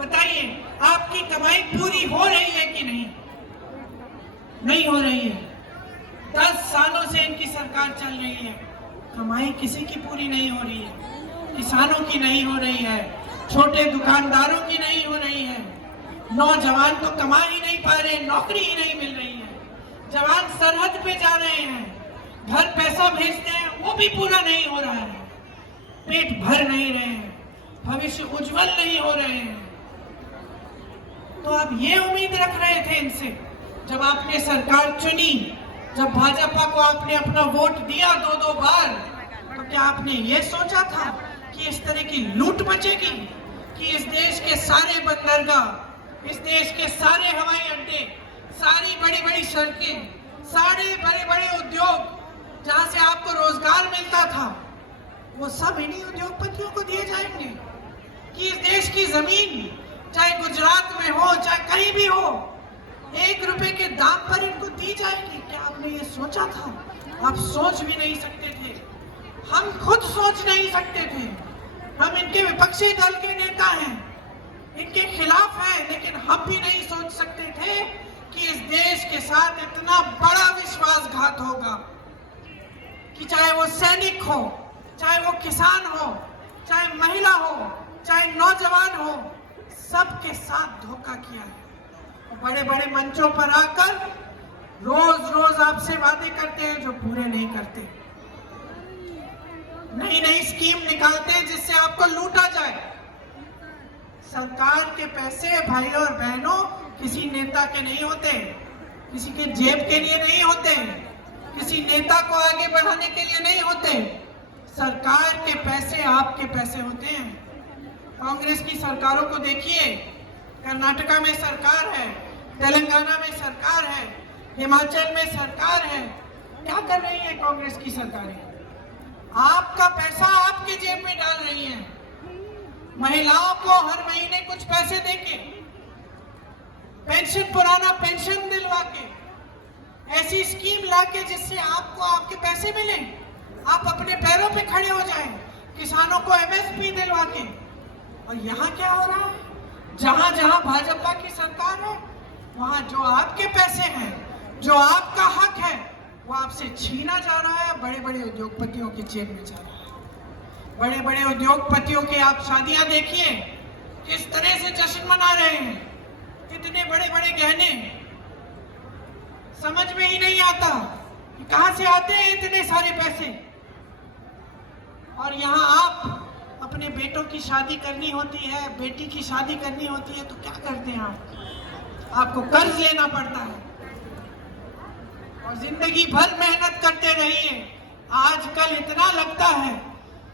बताइए, आपकी कमाई पूरी हो रही है कि नहीं? नहीं हो रही है। 10 सालों से इनकी सरकार चल रही है, कमाई किसी की पूरी नहीं हो रही है। किसानों की नहीं हो रही है, छोटे दुकानदारों की नहीं हो रही है, नौजवान तो कमा ही नहीं पा रहे, नौकरी ही नहीं मिल रही है। जवान सरहद पे जा रहे हैं, घर पैसा भेजते हैं, वो भी पूरा नहीं हो रहा है, पेट भर नहीं रहे हैं, भविष्य उज्जवल नहीं हो रहे हैं। तो आप ये उम्मीद रख रहे थे इनसे जब आपने सरकार चुनी, जब भाजपा को आपने अपना वोट दिया 2-2 बार, तो क्या आपने ये सोचा था कि इस तरह की लूट मचेगी, कि इस देश के सारे बंदरगाह, इस देश के सारे हवाई अड्डे, सारी बड़ी बड़ी सड़कें, सारे बड़े बड़े उद्योग जहां से आपको रोजगार मिलता था, वो सब इन्हीं उद्योगपतियों को दिए जाएंगे? कि इस देश की जमीन चाहे गुजरात में हो चाहे कहीं भी हो, 1 रुपए के दाम पर इनको दी जाएगी? क्या आपने ये सोचा था? आप सोच भी नहीं सकते थे, हम खुद सोच नहीं सकते थे। हम इनके विपक्षी दल के नेता हैं, इनके खिलाफ हैं, लेकिन हम भी नहीं सोच सकते थे कि इस देश के साथ इतना बड़ा विश्वासघात होगा, कि चाहे वो सैनिक हो, चाहे वो किसान हो, चाहे महिला हो, चाहे नौजवान हो, सबके साथ धोखा किया है। बड़े बड़े मंचों पर आकर रोज रोज आपसे वादे करते हैं जो पूरे नहीं करते, नई नई स्कीम निकालते हैं जिससे आपको लूटा जाए। सरकार के पैसे भाइयों और बहनों किसी नेता के नहीं होते, किसी के जेब के लिए नहीं होते, किसी नेता को आगे बढ़ाने के लिए नहीं होते। सरकार के पैसे आपके पैसे होते हैं। कांग्रेस की सरकारों को देखिए, कर्नाटका में सरकार है, तेलंगाना में सरकार है, हिमाचल में सरकार है। क्या कर रही है कांग्रेस की सरकारें? आपका पैसा आपके जेब में डाल रही है। महिलाओं को हर महीने कुछ पैसे देके, पेंशन, पुराना पेंशन दिलवा के, ऐसी स्कीम लाके जिससे आपको आपके पैसे मिले, आप अपने पैरों पे खड़े हो जाएं, किसानों को एमएसपी दिलवा के। और यहाँ क्या हो रहा है? जहां जहां भाजपा की सरकार है, वहां जो आपके पैसे हैं, जो आपका हक है, वो आपसे छीना जा रहा है, बड़े बड़े उद्योगपतियों की जेब में जा रहा है। बड़े बड़े उद्योगपतियों की आप शादियां देखिए, किस तरह से जश्न मना रहे हैं, कितने बड़े बड़े गहने, समझ में ही नहीं आता कि कहां से आते हैं इतने सारे पैसे। और यहाँ आप अपने बेटों की शादी करनी होती है, बेटी की शादी करनी होती है, तो क्या करते हैं आप? आपको कर्ज लेना पड़ता है और जिंदगी भर मेहनत करते रहिए। आजकल इतना लगता है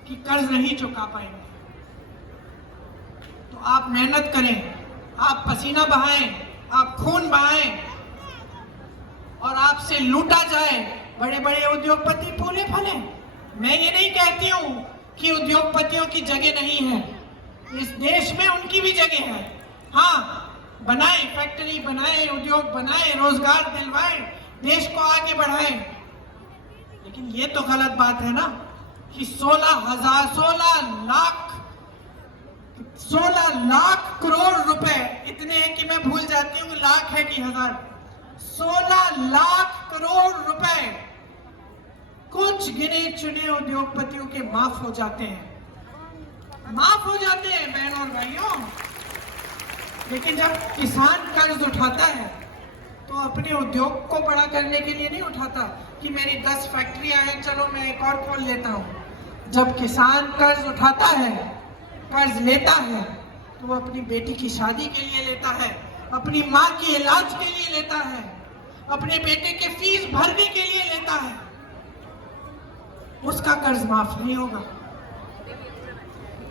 कि कर्ज नहीं चुका पाएंगे। तो आप मेहनत करें, आप पसीना बहाएं, आप खून बहाएं, और आपसे लूटा जाए। बड़े बड़े उद्योगपति फूले फले। मैं ये नहीं कहती हूं कि उद्योगपतियों की जगह नहीं है, इस देश में उनकी भी जगह है। हाँ, बनाए फैक्ट्री, बनाए उद्योग, बनाए रोजगार दिलवाए, देश को आगे बढ़ाए। लेकिन ये तो गलत बात है ना कि 16 लाख करोड़ रुपए, इतने हैं कि मैं भूल जाती हूँ लाख है कि हजार, 16 लाख करोड़ रुपए कुछ गिने चुने उद्योगपतियों के माफ हो जाते हैं, माफ हो जाते हैं बहनों और भाइयों। लेकिन जब किसान कर्ज उठाता है तो अपने उद्योग को बड़ा करने के लिए नहीं उठाता कि मेरी 10 फैक्ट्रियां हैं, चलो मैं एक और खोल लेता हूं। जब किसान कर्ज उठाता है, कर्ज लेता है, तो वो अपनी बेटी की शादी के लिए लेता है, अपनी माँ की इलाज के लिए लेता है, अपने बेटे के फीस भरने के लिए लेता है। उसका कर्ज माफ नहीं होगा।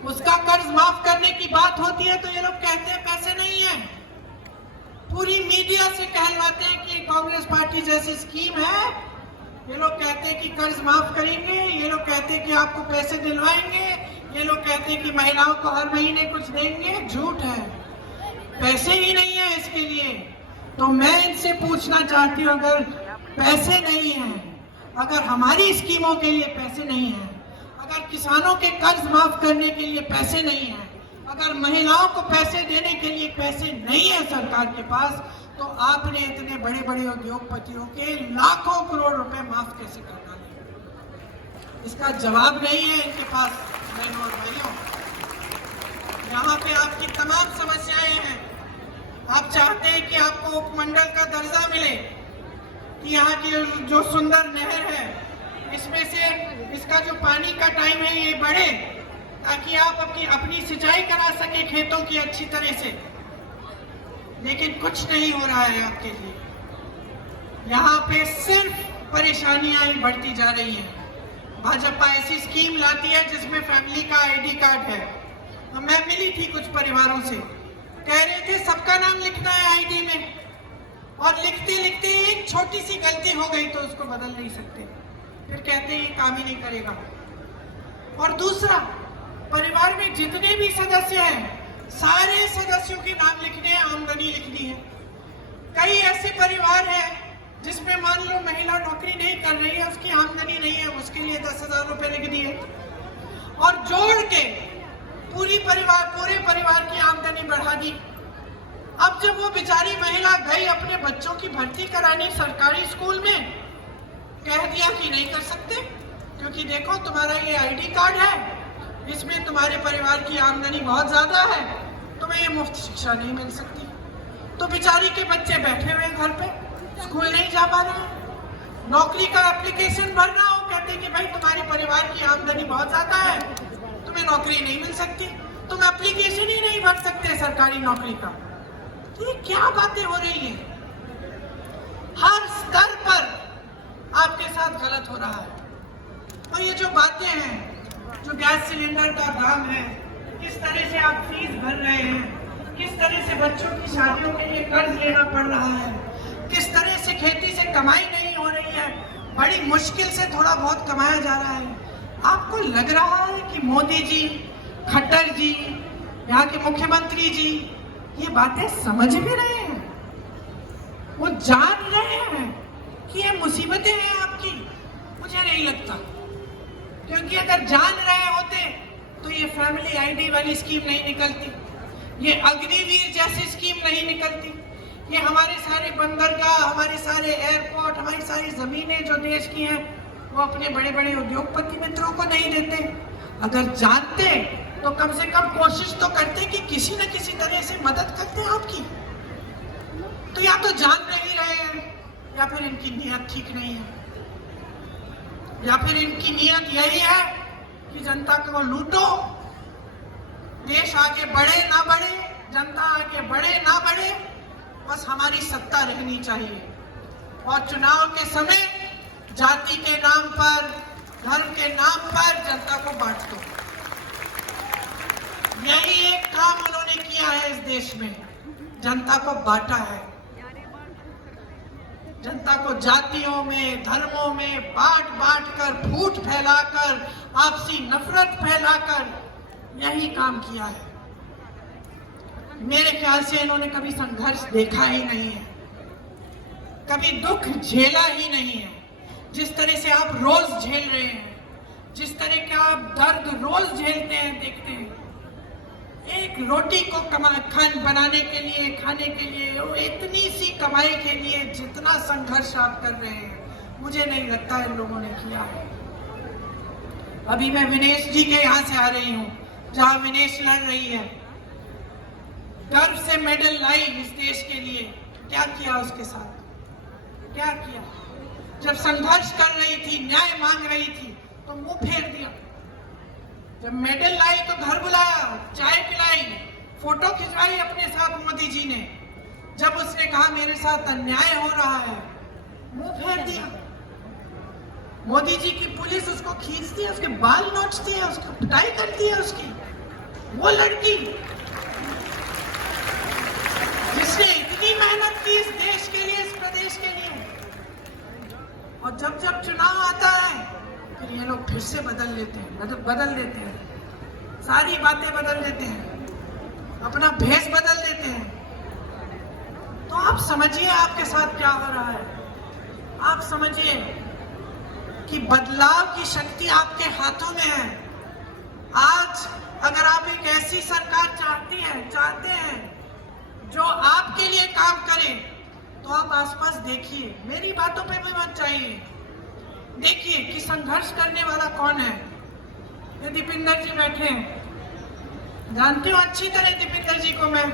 उसका कर्ज माफ करने की बात होती है तो ये लोग कहते हैं पैसे नहीं है। पूरी मीडिया से कहलवाते हैं कि कांग्रेस पार्टी जैसी स्कीम है, ये लोग कहते हैं कि कर्ज माफ करेंगे, ये लोग कहते हैं कि आपको पैसे दिलवाएंगे, ये लोग कहते हैं कि महिलाओं को हर महीने कुछ देंगे। झूठ है, पैसे ही नहीं है इसके लिए। तो मैं इनसे पूछना चाहती हूँ, अगर पैसे नहीं है, अगर हमारी स्कीमों के लिए पैसे नहीं है, अगर किसानों के कर्ज माफ करने के लिए पैसे नहीं है, अगर महिलाओं को पैसे देने के है सरकार के पास, तो आपने इतने बड़े बड़े उद्योगपतियों के लाखों करोड़ रुपए माफ कैसे कर डाले? इसका जवाब नहीं है इनके पास। बहनों और भाइयों, यहाँ पे आपकी तमाम समस्याएं हैं। आप चाहते हैं कि आपको उपमंडल का दर्जा मिले, कि यहाँ की जो सुंदर नहर है इसमें से इसका जो पानी का टाइम है ये बढ़े, ताकि आप अपनी सिंचाई करा सके खेतों की अच्छी तरह से। लेकिन कुछ नहीं हो रहा है आपके लिए। यहाँ पे सिर्फ परेशानियां ही बढ़ती जा रही हैं। भाजपा ऐसी स्कीम लाती है जिसमें फैमिली का आईडी कार्ड है। मैं मिली थी कुछ परिवारों से, कह रहे थे सबका नाम लिखना है आईडी में, और लिखते लिखते एक छोटी सी गलती हो गई तो उसको बदल नहीं सकते, फिर कहते हैं ये काम ही नहीं करेगा। और दूसरा, परिवार में जितने भी सदस्य हैं सारे सदस्यों के नाम लिखने हैं, आमदनी लिखनी है। कई ऐसे परिवार हैं जिसमें मान लो महिला नौकरी नहीं कर रही है, उसकी आमदनी नहीं है, उसके लिए 10,000 रुपए लिख दिए, और जोड़ के पूरे परिवार की आमदनी बढ़ा दी। अब जब वो बेचारी महिला गई अपने बच्चों की भर्ती कराने सरकारी स्कूल में, कह दिया कि नहीं कर सकते, क्योंकि देखो तुम्हारा ये आईडी कार्ड है, इसमें तुम्हारे परिवार की आमदनी बहुत ज्यादा है, तुम्हें ये मुफ्त शिक्षा नहीं मिल सकती। तो बेचारी के बच्चे बैठे हुए घर पे, स्कूल नहीं जा पा रहे हैं। नौकरी का एप्लीकेशन भरना हो, कहते कि भाई तुम्हारे परिवार की आमदनी बहुत ज्यादा है, तुम्हें नौकरी नहीं मिल सकती, तुम एप्लीकेशन ही नहीं भर सकते सरकारी नौकरी का। ये क्या बातें हो रही हैं? हर स्तर पर आपके साथ गलत हो रहा है। और ये जो बातें हैं, जो गैस सिलेंडर का दाम है, किस तरह से आप फीस भर रहे हैं, किस तरह से बच्चों की शादियों के लिए कर्ज लेना पड़ रहा है, किस तरह से खेती से कमाई नहीं हो रही है, बड़ी मुश्किल से थोड़ा बहुत कमाया जा रहा है। आपको लग रहा है कि मोदी जी, खट्टर जी, यहाँ के मुख्यमंत्री जी ये बातें समझ भी रहे हैं? वो जान रहे हैं कि ये मुसीबतें हैं आपकी? मुझे नहीं लगता, क्योंकि अगर जान रहे होते तो ये फैमिली आईडी वाली स्कीम नहीं निकलती, ये अग्निवीर जैसी स्कीम नहीं निकलती, ये हमारे सारे बंदरगाह, हमारे सारे एयरपोर्ट, हमारी सारी जमीनें जो देश की हैं वो अपने बड़े बड़े उद्योगपति मित्रों को नहीं देते। अगर जानते तो कम से कम कोशिश तो करते कि किसी न किसी तरह से मदद करते आपकी। तो या तो जान नहीं रहे हैं, या फिर इनकी नीयत ठीक नहीं है, या फिर इनकी नीयत यही है कि जनता को लूटो, देश आगे बढ़े ना बढ़े, जनता आगे बढ़े ना बढ़े, बस हमारी सत्ता रहनी चाहिए। और चुनाव के समय जाति के नाम पर, धर्म के नाम पर जनता को बांट दो। यही एक काम उन्होंने किया है इस देश में, जनता को बांटा है, जनता को जातियों में, धर्मों में बांट बांट कर, फूट फैलाकर, आपसी नफरत फैलाकर यही काम किया है। मेरे ख्याल से इन्होंने कभी संघर्ष देखा ही नहीं है, कभी दुख झेला ही नहीं है। जिस तरह से आप रोज झेल रहे हैं, जिस तरह का आप दर्द रोज झेलते हैं, देखते हैं, एक रोटी को बनाने के लिए, खाने के लिए, वो इतनी सी कमाई के लिए जितना संघर्ष आप कर रहे हैं, मुझे नहीं लगता इन लोगों ने किया है। अभी मैं विनेश जी के यहाँ से आ रही हूँ, जहाँ विनेश लड़ रही है, गर्व से मेडल लाई इस देश के लिए। क्या किया उसके साथ, क्या किया? जब संघर्ष कर रही थी, न्याय मांग रही थी, तो मुंह फेर दिया। जब मेडल लाई तो घर बुलाया, चाय पिलाई, फोटो खिंचवाई अपने साथ मोदी जी ने। जब उसने कहा मेरे साथ अन्याय हो रहा है, मुंह फेर दिया। मोदी जी की पुलिस उसको खींचती है, उसके बाल नोचती है, उसको पिटाई करती है उसकी। वो लड़की जिसने इतनी मेहनत की इस देश के लिए, इस प्रदेश के लिए, और जब जब चुनाव आता है फिर ये लोग फिर से बदल देते हैं, सारी बातें बदल देते हैं, अपना भेष बदल देते हैं। तो आप समझिए आपके साथ क्या हो रहा है। आप समझिए कि बदलाव की शक्ति आपके हाथों में है। आज अगर आप एक ऐसी सरकार चाहते हैं जो आप तो आप आसपास देखिए, मेरी बातों पे भी मत जाइए। देखिए कि संघर्ष करने वाला कौन है। ये दीपिंदर जी बैठे हैं, जानती हूँ अच्छी तरह दीपिंदर जी को, मैं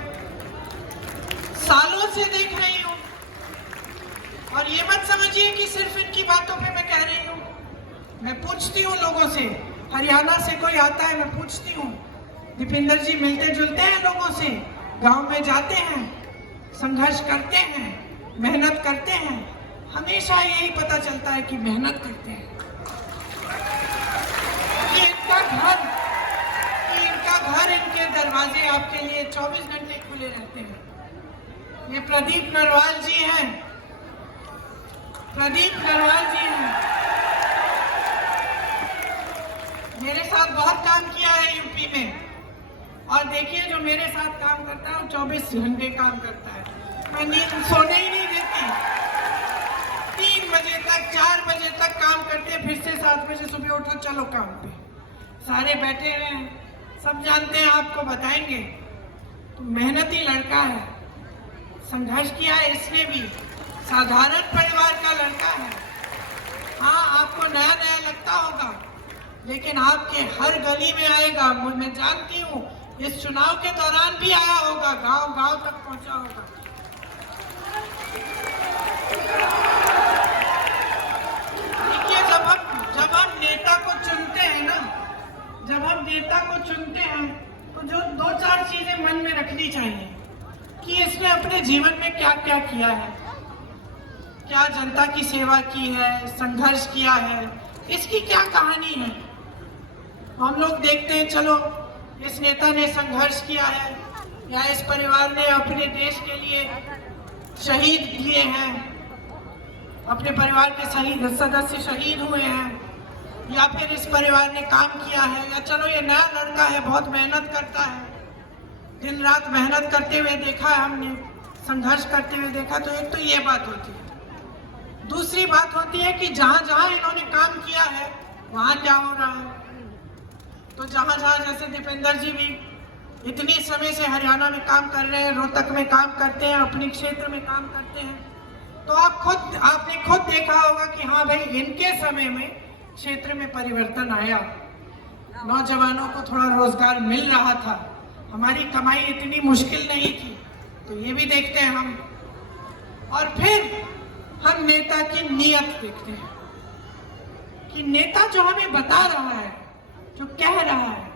सालों से देख रही हूँ। और ये मत समझिए कि सिर्फ इनकी बातों पे मैं कह रही हूँ। मैं पूछती हूँ लोगों से, हरियाणा से कोई आता है, मैं पूछती हूँ, दीपिंदर जी मिलते जुलते हैं लोगों से, गांव में जाते हैं, संघर्ष करते हैं, मेहनत करते हैं। हमेशा यही पता चलता है कि मेहनत करते हैं। कि इनका घर, इनके दरवाजे आपके लिए 24 घंटे खुले रहते हैं। ये प्रदीप नरवाल जी हैं, प्रदीप नरवाल जी हैं। मेरे साथ बहुत काम किया है यूपी में, और देखिए जो मेरे साथ काम करता है वो 24 घंटे काम करता है। मैं नींद सोने ही नहीं देती, 3 बजे तक 4 बजे तक काम करते, फिर से 7 बजे सुबह उठो चलो काम पे। सारे बैठे हैं, सब जानते हैं, आपको बताएंगे। तो मेहनती लड़का है, संघर्ष किया है इसने भी, साधारण परिवार का लड़का है। हाँ, आपको नया नया लगता होगा, लेकिन आपके हर गली में आएगा। मैं जानती हूँ, इस चुनाव के दौरान भी आया होगा, गांव गांव तक पहुंचा होगा। देखिए, जब हम नेता को चुनते हैं ना, जब हम नेता को चुनते हैं तो जो 2-4 चीजें मन में रखनी चाहिए कि इसने अपने जीवन में क्या क्या किया है, क्या जनता की सेवा की है, संघर्ष किया है, इसकी क्या कहानी है। हम लोग देखते हैं, चलो इस नेता ने संघर्ष किया है, या इस परिवार ने अपने देश के लिए शहीद किए हैं, अपने परिवार के सदस्य शहीद हुए हैं, या फिर इस परिवार ने काम किया है, या चलो ये नया लड़का है, बहुत मेहनत करता है, दिन रात मेहनत करते हुए देखा है हमने, संघर्ष करते हुए देखा। तो एक तो ये बात होती है। दूसरी बात होती है कि जहां जहां इन्होंने काम किया है वहां क्या हो रहा है। तो जहां जहां, जैसे दीपिंदर जी भी इतनी समय से हरियाणा में काम कर रहे हैं, रोहतक में काम करते हैं, अपने क्षेत्र में काम करते हैं, तो आपने खुद देखा होगा कि हाँ भाई, इनके समय में क्षेत्र में परिवर्तन आया, नौजवानों को थोड़ा रोजगार मिल रहा था, हमारी कमाई इतनी मुश्किल नहीं थी। तो ये भी देखते हैं हम। और फिर हम नेता की नीयत देखते हैं कि नेता जो हमें बता रहा है, जो कह रहा है,